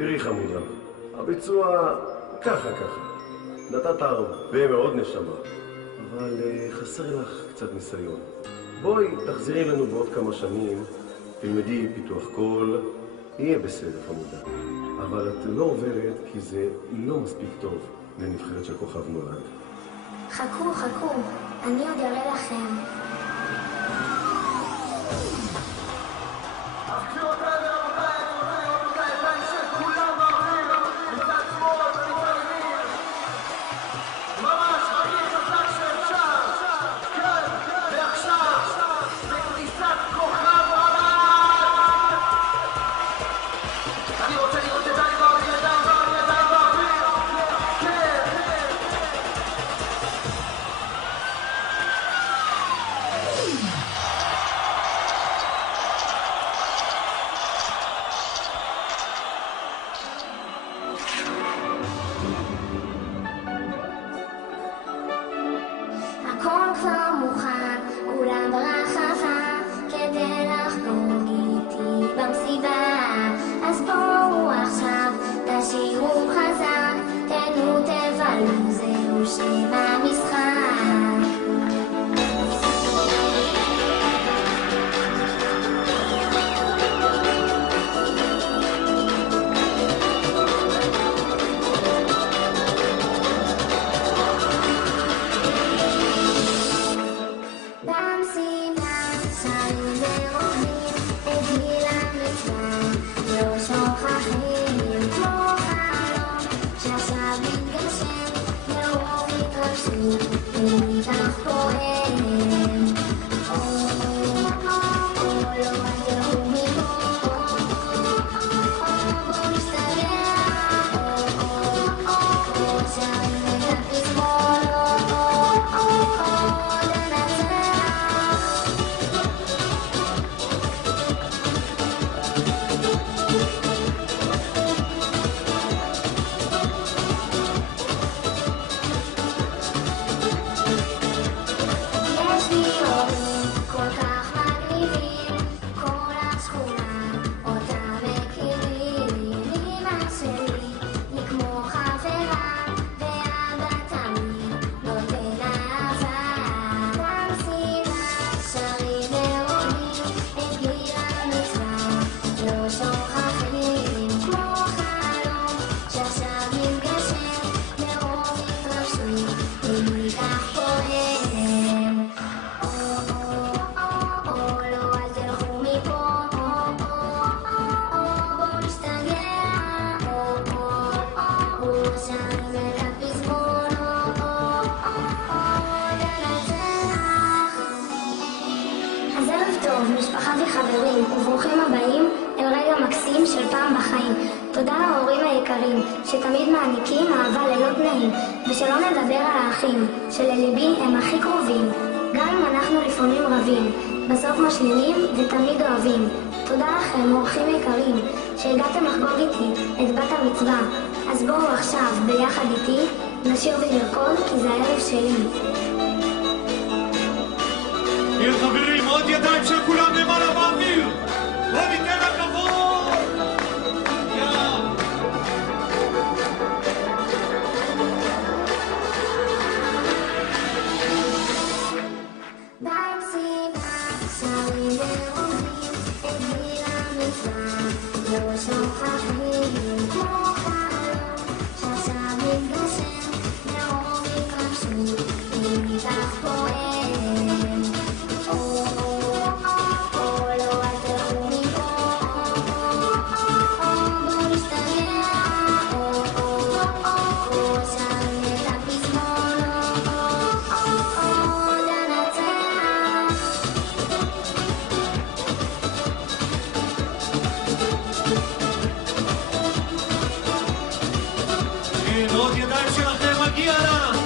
תראי חמודה, הביצוע ככה. נתת הרבה מאוד נשמה, אבל חסר לך קצת ניסיון. בואי, תחזירי לנו בעוד כמה שנים, תלמדי פיתוח קול, יהיה בסדר חמודה. אבל את לא עוברת כי זה לא מספיק טוב לנבחרת של כוכב נולד. חכו, אני עוד אראה לכם. הכל כבר מוכן, כולם ברחבה, כדי לחגוג איתי במסיבה. אז בואו עכשיו, תשירו חזק, תנו תבלו, זהו שם המשחק. משפחה וחברים, וברוכים הבאים אל רגע מקסים של פעם בחיים. תודה להורים היקרים, שתמיד מעניקים אהבה ללא תנאים, ושלא נדבר על האחים, שלליבי הם הכי קרובים. גם אם אנחנו לפעמים רבים, בסוף משלימים ותמיד אוהבים. תודה לכם, אורחים יקרים, שהגעתם לחגוג איתי את בת המצווה. אז בואו עכשיו, ביחד איתי, נשיר ונרקוד, כי זה הערב שלי. חברים, עוד ידיים של כולם למעלה באוויר. בוא ניתן לכבוד. במסיבה שרים ורוקדים את גיל המצווה, לא שוכחים כמו חלום שעכשיו מתגשם, מרוב התרגשות איתך פועם. עוד ידיים שלכם, מגיע לה.